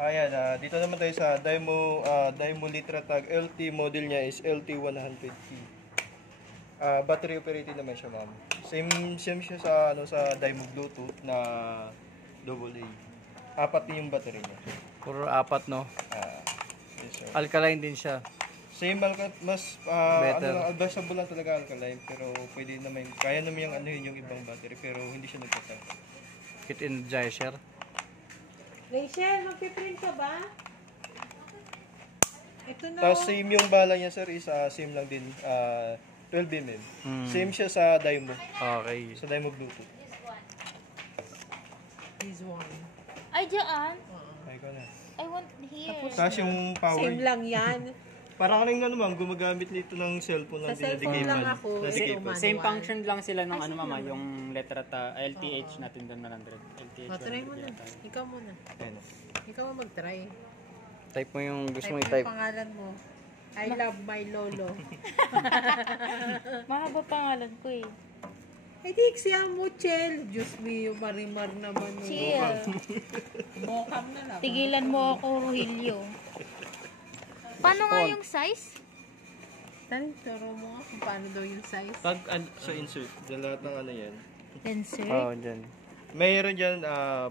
Ayan, dito naman tayo sa Dymo Litratag LT. Model niya is LT100T. Battery operated naman siya, ma'am. Same siya sa sa Dymo Bluetooth na AA. 4 din yung battery niya. Puro 4, no? Yes, sir. Alkaline din siya. Same mas Better. advisable lang talaga alkaline, pero pwede naman kaya naman yung ibang battery, pero hindi siya nagtatag. Kit energizer. Rachel, magpiprint ka ba? Ito na. Tapos same yung bala niya, sir, is same lang din, 12 mm. Same siya sa Dymo. Okay. Sa Dymo Bluetooth. This one. Ay, dyan. Ay, ko na. I want here. Tapos yung power. Same lang yan. Parang kanina naman, gumagamit nito ng cellphone lang Sa cellphone lang ako. Same function lang sila ng ano mama, yung letra LTH natin doon 100. LTH. Try mo na. Ikaw muna. Ayun. Ikaw mo mag-try. Type mo yung gusto mo Type i-type. yung pangalan mo. I love my lolo. Mahaba pangalan ko eh. Ay, di siya mo, Chel. Diyos mio, marimar naman. Chill. Bokam na lang. Tigilan mo ako, Rogelio. Paano nga yung size? Tari, turo mo nga kung paano daw yung size. Pag Sa insert, dyan lahat ng ano yan. Insert? Oo, dyan. Mayroon dyan,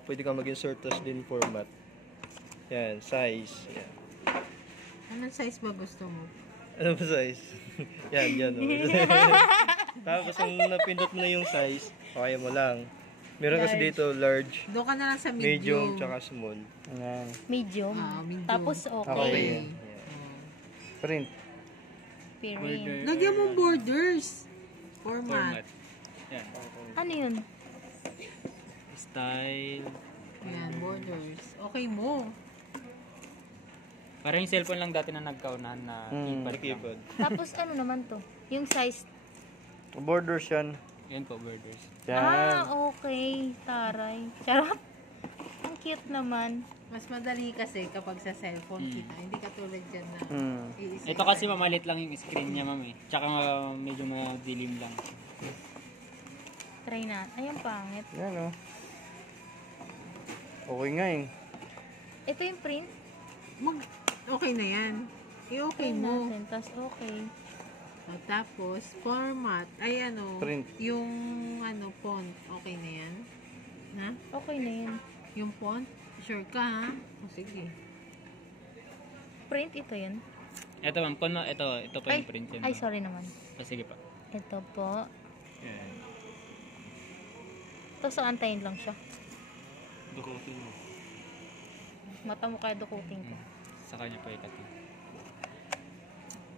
pwede kang mag-insert tas din format. Yan, size. Yan. Anong size ba gusto mo? Ano ba size? yan. Oh. Tapos kung napindot mo na yung size, okay mo lang. Meron kasi dito large, Doon ka na lang sa medium, medium. tsaka small. Ayan. Medium. Medium. Tapos okay. Okay. Print. Print. Lagyan mo borders. Format. Yan. Ano yun? Style. Yan, borders. Okay mo. Parang yung cellphone lang dati na nagkaunahan na keypad lang. Keypad. Tapos ano naman to? Yung size. Borders yan. Yan po, borders. Yan. Okay. Taray. Charot. Ang cute naman. Mas madali kasi kapag sa cellphone kita. Hindi katulad dyan na iisip. Ito kasi mamalit lang yung screen niya, ma'am eh. Tsaka medyo madilim lang. Try na. Ay, ang pangit. Yan, oh. Okay nga eh. Ito yung print. Okay na yan. I-okay Try mo. natin. Tapos okay. Tapos, format. Ay, Print. yung font. Okay na yan? Ha? Okay na yun. Yung font? Sure ka, ha? O, sige. Print ito yun. Ito ma'am, ito po yung print yun. Ay, sorry naman. Sige pa. Ito po. Yan. Ito, so antayin lang siya. Dukutin mo. Mata mo kaya dukutin ko. Sa kanya po ikatin.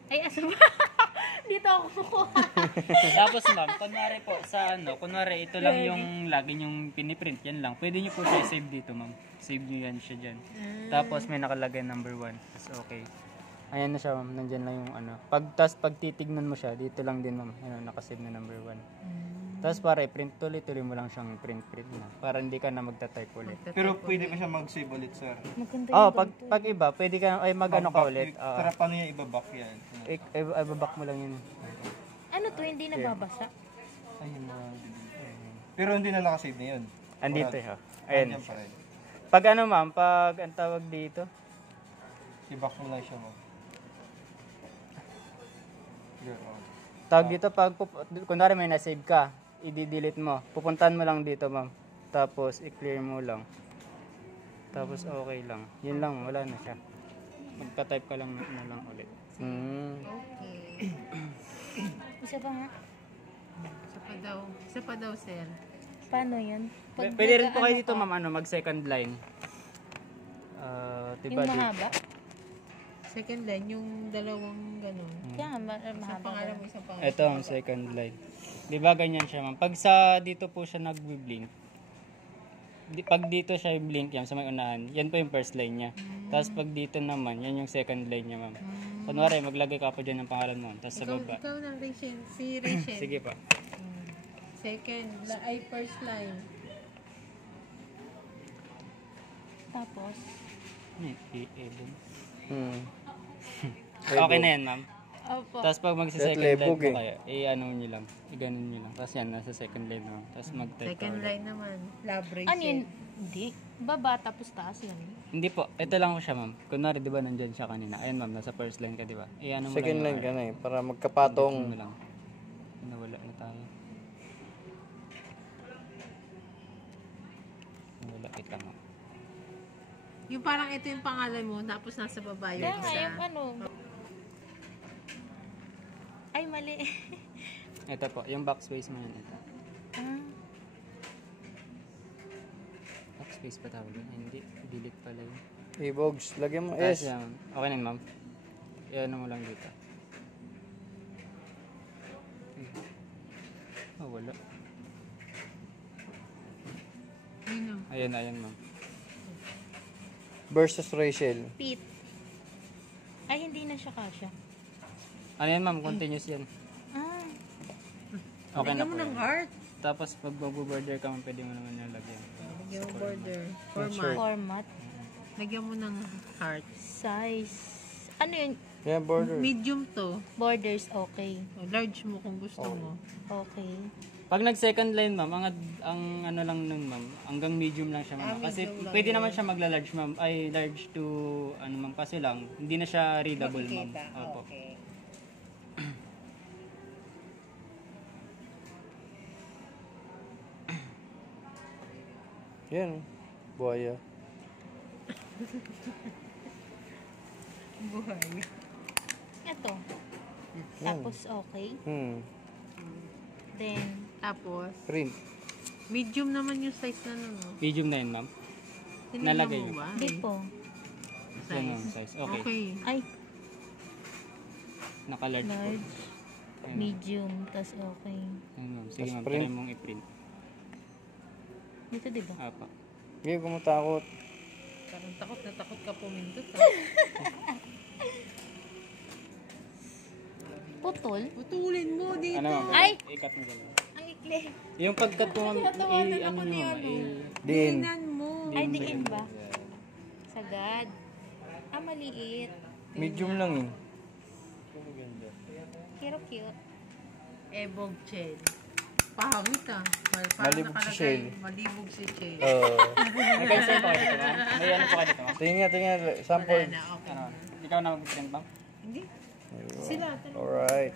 Ay, asa ba? Dito ako kukuha. Tapos ma'am, kunwari ito lang yung lagi yung piniprint, yan lang. Pwede nyo po siya save dito ma'am. Save nyo yan siya dyan. Tapos may nakalagay number 1. Tapos okay. Ayan na siya ma'am, nandyan lang yung ano. Pag titignan mo siya, dito lang din ma'am. Ayan, nakasave na number 1. Tapos para i-print tuloy mo lang siyang print na. Para hindi ka na magta-type ulit. Pero pwede pa siya mag-save ulit, sir. Maganda Oh, yung pag iba, pwede ka mag-ano ka ulit. Pero paano niya ibaback yan? Ibabak mo lang yun. Ano to, hindi nababasa? Ayun na. Pero hindi na nakasave na yun. Andito ha. Ayan. Ayan. Pag ano ma'am, pag ang tawag dito, I-back mo lang siya, ma'am. tawag dito pag kunwari may na-save ka, i-delete mo. Pupuntahan mo lang dito ma'am. Tapos i-clear mo lang. Tapos okay lang. Yun lang, wala na siya. Magta-type ka lang na lang ulit. Okay. Isa pa nga. Isa pa daw, sir. Paano yun? Pwede rin po kayo dito ma'am, mag second line. Diba, Yung mahaba? Second line, yung dalawang ganun. Kaya nga, Isang mahaba. pangalan mo, isang pangalan. ito ang second line. Diba ganyan siya ma'am. Pag sa dito po siya nag-blink, pag dito siya blink yan sa may unahan, yan po yung first line niya. Tapos pag dito naman, yan yung second line niya ma'am. Kunwari, maglagay ka po dyan ng pangalan mo. Tapos sa baba. Ikaw na, Rachel. Si Rachel. Sige pa. Second, first line. Tapos, E11. Okay na yan ma'am. Opo. Tapos pag magsa-second Kahit line lebog po eh. kayo, ano nyo lang, i-ganon nyo lang. Tapos yan, nasa second line naman. Tapos mag-type ka Second ulit. line naman. Lab race. Ano yun? Hindi. Baba tapos taas yan. Hindi po, ito lang ko siya ma'am. Kunwari, di ba nandyan siya kanina? Ayun ma'am, nasa first line ka, di ba? Ano mo Second lang line yung ka na eh, para Ano magkapatong. lang. Nawala na tayo. Nawala kita ma'am. Yung parang ito yung pangalan mo, tapos nasa baba yung Kaya nga, isa. yung ano. Ay, mali. Ito po, yung backspace mo yan. Ito. Ah, Backspace pa tawag yun? Hindi, delete pala yun. Bogs, lagyan mo Tapos S. yan, okay na yun ma'am. Iyan mo lang dito. Oh, wala. Ano? Ayan ma'am. Versus Rachel. Pete. Ay, hindi na siya kasha. Ano yan ma'am, continuous yan. Ah, Okay na Lagyan po mo ng yan. heart. Tapos pag border ka ma'am, pwede mo naman nalagyan. Lagyan mo border. Shirt. Format. format. Lagyan mo ng heart. Size. Ano yun? Yan, border. Medium to. Borders, okay. O, large mo kung gusto mo. Okay. Pag nag-second line ma'am, ang ano lang nun ma'am, hanggang medium lang siya ma'am. Kasi medium lang pwede yun. naman siya magla-large ma'am. Ay, large to ano ma'am, kasi lang, hindi na siya readable ma'am. Makikita. Opo. Okay. Yan. Buhaya. Buhay. Ito. Tapos, okay. Then, Tapos, Print. medium naman yung size na nun. No? Medium na yun ma'am. Tinignan Nalagay mo yun. ba? di po. Yan ma'am, size. Okay. Okay. Ay, Naka-large po. large, Ayun, ma'am. medium, tas okay. Ayun, ma'am. Sige Tas ma'am, print. try mong i-print. Dito, di ba? Apa. Hindi ko matakot. Parang takot na takot ka pumindot. Putol? Putulin mo dito. Ano ma'am? Ay! I-cut mo dyan. Ang ikli. Yung pag-cut mo ma'am, Tinatawanan ano ako nyo ni ma'am, ano. Din. Tingnan mo. Ay, diin ba? Sagad. Ah, maliit. Medium lang eh. Pero cute. Ebog Chen. Pangit ah. Parang Malibog si nakalagay, Shell. Malibog si Chen. May pencil pa kayo dito ma'am? May ano pa kayo dito ma'am? Tingnan. Sample. Wala na, okay. Ano? Ikaw na mag-print ma'am? Hindi. Sila. Alright.